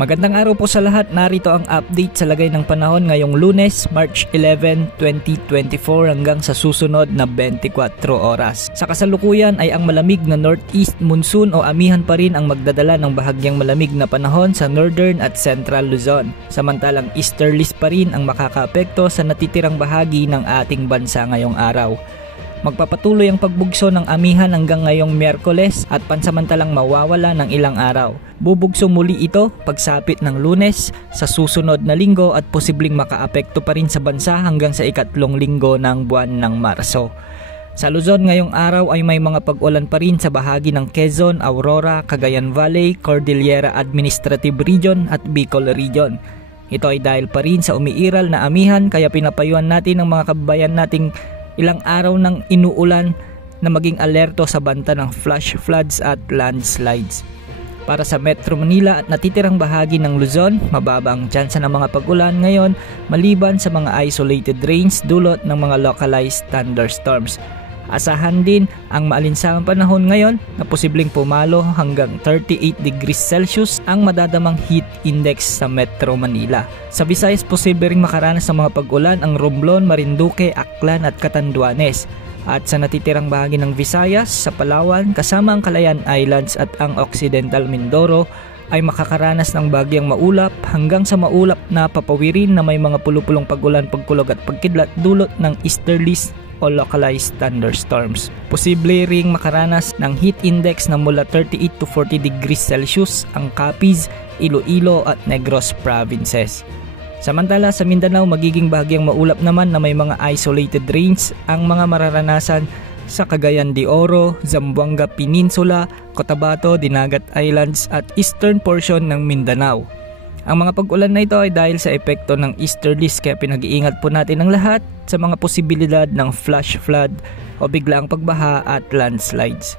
Magandang araw po sa lahat. Narito ang update sa lagay ng panahon ngayong Lunes, March 11, 2024 hanggang sa susunod na 24 oras. Sa kasalukuyan ay ang malamig na northeast monsoon o amihan pa rin ang magdadala ng bahagyang malamig na panahon sa northern at central Luzon. Samantalang easterlies pa rin ang makakaapekto sa natitirang bahagi ng ating bansa ngayong araw. Magpapatuloy ang pagbugso ng amihan hanggang ngayong Miyerkules at pansamantalang mawawala ng ilang araw. Bubugso muli ito pagsapit ng Lunes sa susunod na linggo at posibleng makaapekto pa rin sa bansa hanggang sa ikatlong linggo ng buwan ng Marso. Sa Luzon ngayong araw ay may mga pag-ulan pa rin sa bahagi ng Quezon, Aurora, Cagayan Valley, Cordillera Administrative Region at Bicol Region. Ito ay dahil pa rin sa umiiral na amihan kaya pinapayuhan natin ang mga kababayan nating ilang araw ng inuulan na maging alerto sa banta ng flash floods at landslides. Para sa Metro Manila at natitirang bahagi ng Luzon, mababa ang tsansa ng mga pag-ulan ngayon maliban sa mga isolated rains dulot ng mga localized thunderstorms. Asahan din ang maalinsangang panahon ngayon na posibleng pumalo hanggang 38 degrees Celsius ang madadamang heat index sa Metro Manila. Sa Visayas, posible ring makaranas ng mga pag-ulan ang Romblon, Marinduque, Aklan at Catanduanes. At sa natitirang bahagi ng Visayas, sa Palawan, kasama ang Calayan Islands at ang Occidental Mindoro ay makakaranas ng bagyang maulap hanggang sa maulap na papawirin na may mga pulupulong pag-ulan, pagkulog at pagkidlat dulot ng easterlies o localized thunderstorms. Posible ring makaranas ng heat index na mula 38 to 40 degrees Celsius ang Capiz, Iloilo at Negros provinces. Samantala sa Mindanao, magiging bahagyang maulap naman na may mga isolated rains ang mga mararanasan sa Cagayan de Oro, Zamboanga Peninsula, Cotabato, Dinagat Islands at eastern portion ng Mindanao. Ang mga pag-ulan na ito ay dahil sa epekto ng easterlies kaya pinag-iingat po natin ang lahat sa mga posibilidad ng flash flood o biglaang pagbaha at landslides.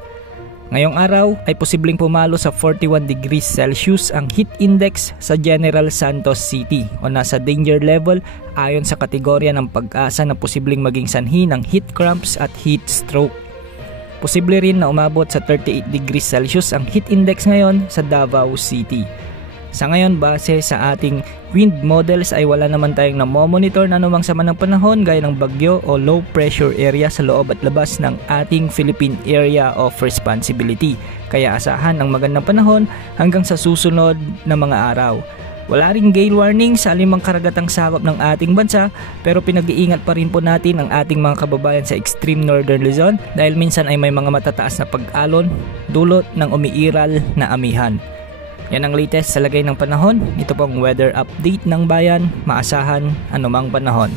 Ngayong araw ay posibleng pumalo sa 41 degrees Celsius ang heat index sa General Santos City o nasa danger level ayon sa kategorya ng pag-asa na posibleng maging sanhi ng heat cramps at heat stroke. Posible rin na umabot sa 38 degrees Celsius ang heat index ngayon sa Davao City. Sa ngayon, base sa ating wind models ay wala naman tayong namomonitor na anumang sama ng panahon gaya ng bagyo o low pressure area sa loob at labas ng ating Philippine Area of Responsibility. Kaya asahan ang magandang panahon hanggang sa susunod na mga araw. Wala ring gale warning sa 5 karagatang sakop ng ating bansa pero pinag-iingat pa rin po natin ang ating mga kababayan sa extreme northern Luzon dahil minsan ay may mga matataas na pag-alon dulot ng umiiral na amihan. Yan ang latest sa lagay ng panahon. Ito pong weather update ng bayan. Maasahan anumang panahon.